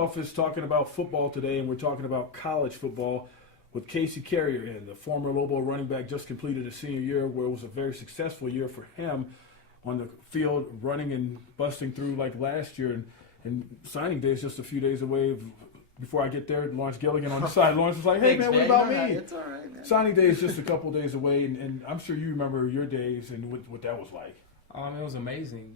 off is talking about football today, and we're talking about college football with Kasey Carrier. And the former Lobo running back just completed a senior year where it was a very successful year for him on the field, running and busting through like last year. And signing day is just a few days away. Before I get there, Lawrence Gilligan on the side. Lawrence was like, hey, man, what about me? It's all right, man. Signing day is just a couple days away, and I'm sure you remember your days and what that was like. It was amazing,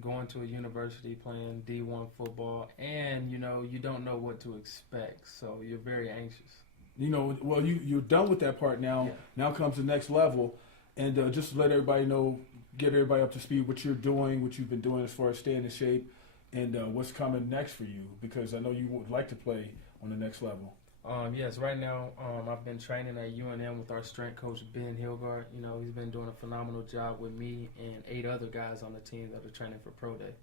going to a university playing D1 football, and, you don't know what to expect, so you're very anxious. Well, you're done with that part now. Yeah. Now comes the next level, and just to let everybody know, get everybody up to speed, what you're doing, what you've been doing as far as staying in shape, and what's coming next for you, because I know you would like to play on the next level. Yes, right now I've been training at UNM with our strength coach, Ben Hilgard. He's been doing a phenomenal job with me and 8 other guys on the team that are training for Pro Day.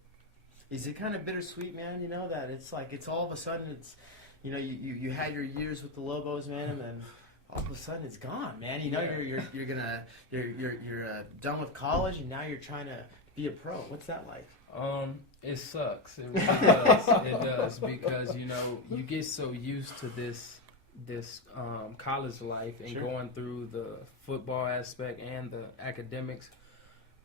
Is it kind of bittersweet, man, that it's like it's all of a sudden it's, you had your years with the Lobos, man, and then all of a sudden it's gone, man. You're done with college, and now you're trying to be a pro. What's that like? It sucks. It really does. It does, because you get so used to this college life and Sure. going through the football aspect and the academics,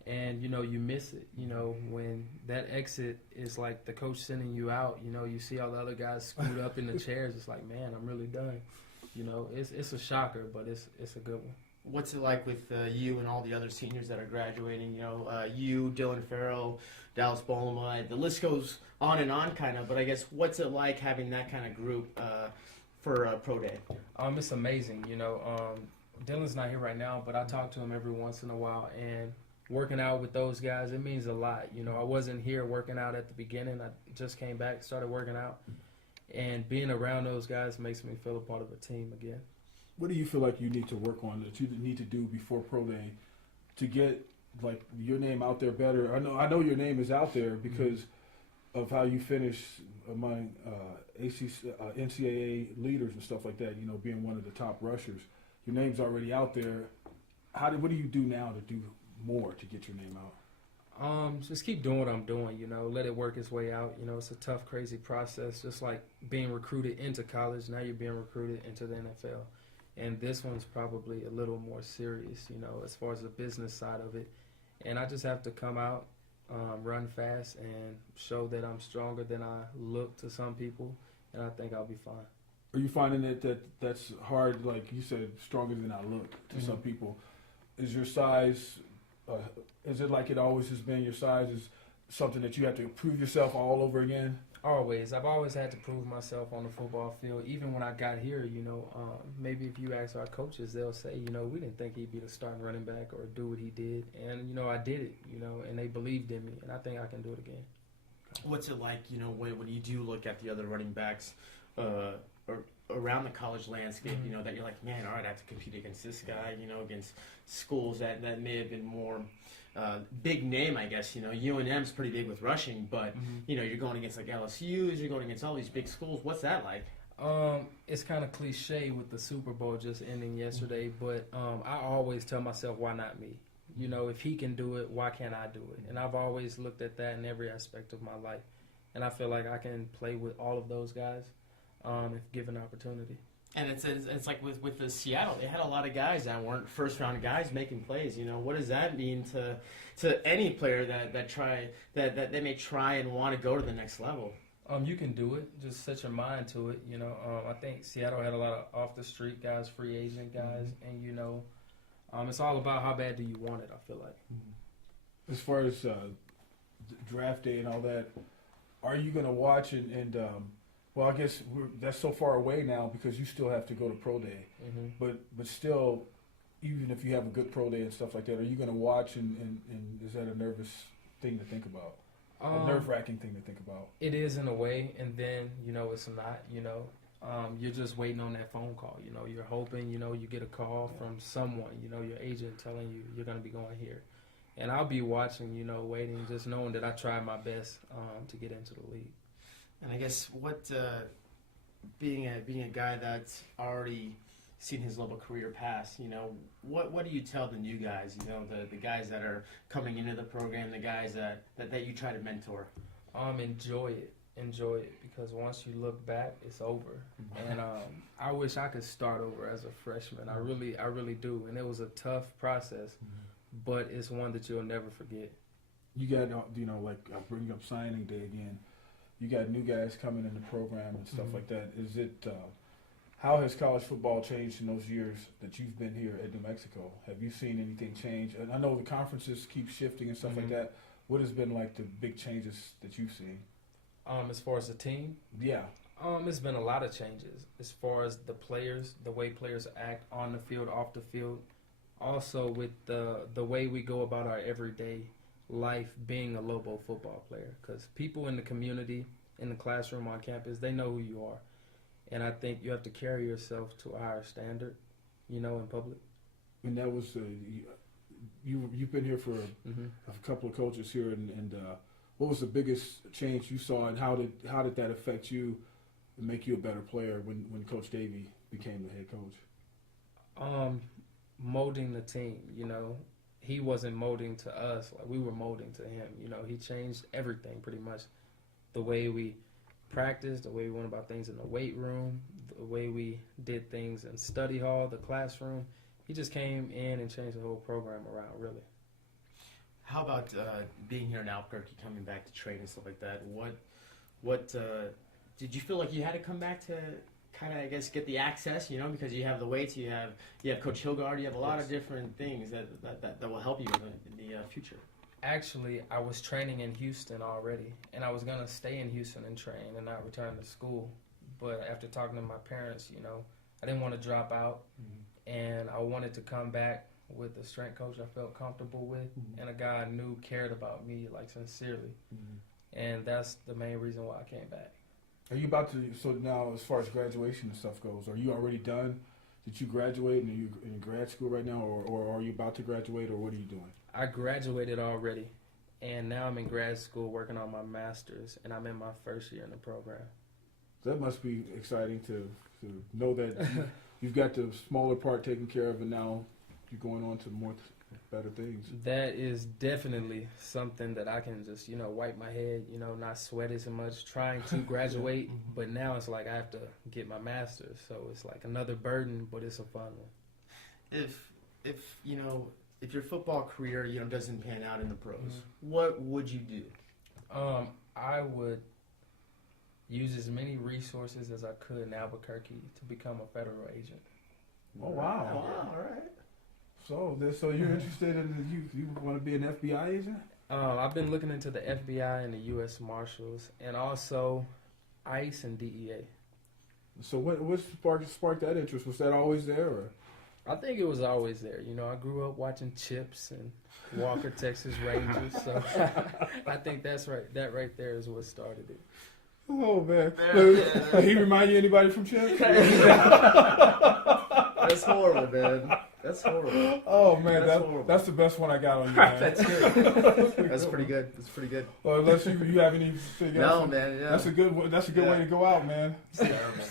and you miss it. When that exit is like the coach sending you out. You see all the other guys screwed up in the chairs. It's like, man, I'm really done. It's a shocker, but it's a good one. What's it like with you and all the other seniors that are graduating? You, Dylan Farrell, Dallas Bolema, the list goes on and on, kind of. But I guess what's it like having that kind of group for Pro Day? It's amazing. Dylan's not here right now, but I talk to him every once in a while, and working out with those guys, it means a lot. I wasn't here working out at the beginning. I just came back, started working out, and being around those guys makes me feel a part of a team again. What do you feel like you need to work on, that you need to do before Pro Day to get like your name out there better? I know your name is out there because of how you finish among NCAA leaders and stuff like that. Being one of the top rushers, your name's already out there. What do you do now to do more to get your name out? Just keep doing what I'm doing. Let it work its way out. It's a tough, crazy process. Just like being recruited into college, now you're being recruited into the NFL. And this one's probably a little more serious, as far as the business side of it. And I just have to come out, run fast, and show that I'm stronger than I look to some people, and I think I'll be fine. Are you finding that's hard, like you said, stronger than I look to some people? Is your size, is it like it always has been, your size is something that you have to prove yourself all over again? Always. I've always had to prove myself on the football field. Even when I got here, maybe if you ask our coaches, they'll say, we didn't think he'd be the starting running back or do what he did. And, I did it, and they believed in me. And I think I can do it again. What's it like, when you do look at the other running backs around the college landscape, that you're like, man, all right, I have to compete against this guy, against schools that may have been more big name, I guess. UNM's pretty big with rushing, but, you're going against like LSU's, you're going against all these big schools. What's that like? It's kind of cliche with the Super Bowl just ending yesterday, but I always tell myself, why not me? If he can do it, why can't I do it? And I've always looked at that in every aspect of my life. And I feel like I can play with all of those guys if given opportunity. And it's like with the Seattle, they had a lot of guys that weren't first-round guys making plays. What does that mean to any player that they may try and want to go to the next level? You can do it. Just set your mind to it. I think Seattle had a lot of off-the-street guys, free agent guys, and it's all about how bad do you want it, I feel like. As far as draft day and all that, are you going to watch and well, I guess that's so far away now because you still have to go to Pro Day. But still, even if you have a good Pro Day and stuff like that, are you going to watch and is that a nervous thing to think about? A nerve-wracking thing to think about? It is in a way, and then, it's not, you're just waiting on that phone call. You're hoping, you get a call from someone, your agent telling you you're going to be going here. And I'll be watching, waiting, just knowing that I tried my best to get into the league. And I guess what being a guy that's already seen his Lobo career pass, what do you tell the new guys, the guys that are coming into the program, the guys that you try to mentor? Enjoy it. enjoy it because once you look back, it's over. And I wish I could start over as a freshman. I really do. And it was a tough process, but it's one that you'll never forget. You got, like I'll bring up signing day again. You got new guys coming in the program and stuff like that. Is it? How has college football changed in those years that you've been here at New Mexico? Have you seen anything change? And I know the conferences keep shifting and stuff like that. What has been like the big changes that you've seen? As far as the team? Yeah. It's been a lot of changes as far as the players, the way players act on the field, off the field. Also with the way we go about our everyday life being a Lobo football player. Because people in the community, in the classroom, on campus, they know who you are. And I think you have to carry yourself to a higher standard, in public. And that was, you've been here for a couple of coaches here, and what was the biggest change you saw, and how did that affect you and make you a better player when Coach Davey became the head coach? Molding the team, He wasn't molding to us, like we were molding to him. He changed everything pretty much. The way we practiced, the way we went about things in the weight room, the way we did things in study hall, the classroom. He just came in and changed the whole program around, really. How about being here in Albuquerque, coming back to train and stuff like that? What did you feel like you had to come back to kind of, I guess, get the access, because you have the weights, you have Coach Hilgard, you have a lot of different things that will help you in the future. Actually, I was training in Houston already, and I was going to stay in Houston and train and not return to school. But after talking to my parents, I didn't want to drop out, and I wanted to come back with a strength coach I felt comfortable with and a guy I knew cared about me, like, sincerely. And that's the main reason why I came back. Are you about to, so now as far as graduation and stuff goes, are you already done? Did you graduate and are you in grad school right now, or are you about to graduate, or what are you doing? I graduated already, and now I'm in grad school working on my master's, and I'm in my first year in the program. That must be exciting to know that you've got the smaller part taken care of, and now you're going on to more better things. That is definitely something that I can just, wipe my head, not sweat as much, trying to graduate, but now it's like I have to get my master's, so it's like another burden, but it's a fun one. If your football career, doesn't pan out in the pros, what would you do? I would use as many resources as I could in Albuquerque to become a federal agent. Oh, wow. All right. So you're interested in, you want to be an FBI agent? I've been looking into the FBI and the U.S. Marshals, and also ICE and DEA. So what sparked that interest? Was that always there, or? I think it was always there. I grew up watching Chips and Walker, Texas Rangers, so I think that right there is what started it. Oh, man. He remind you anybody from Chips? That's horrible, man. That's horrible. Oh, man, that's the best one I got on you, man. That's good. That's pretty good. That's pretty good. Well, unless you have anything else. No, man. Yeah. That's a good way to go out, man. It's terrible.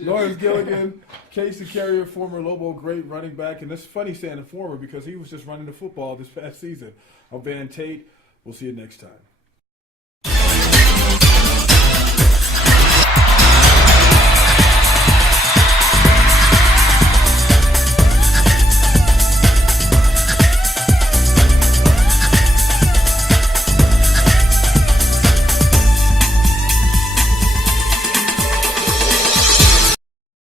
Lawrence Gilligan, Kasey Carrier, former Lobo great running back, and it's funny saying the former because he was just running the football this past season. I'm Van Tate. We'll see you next time.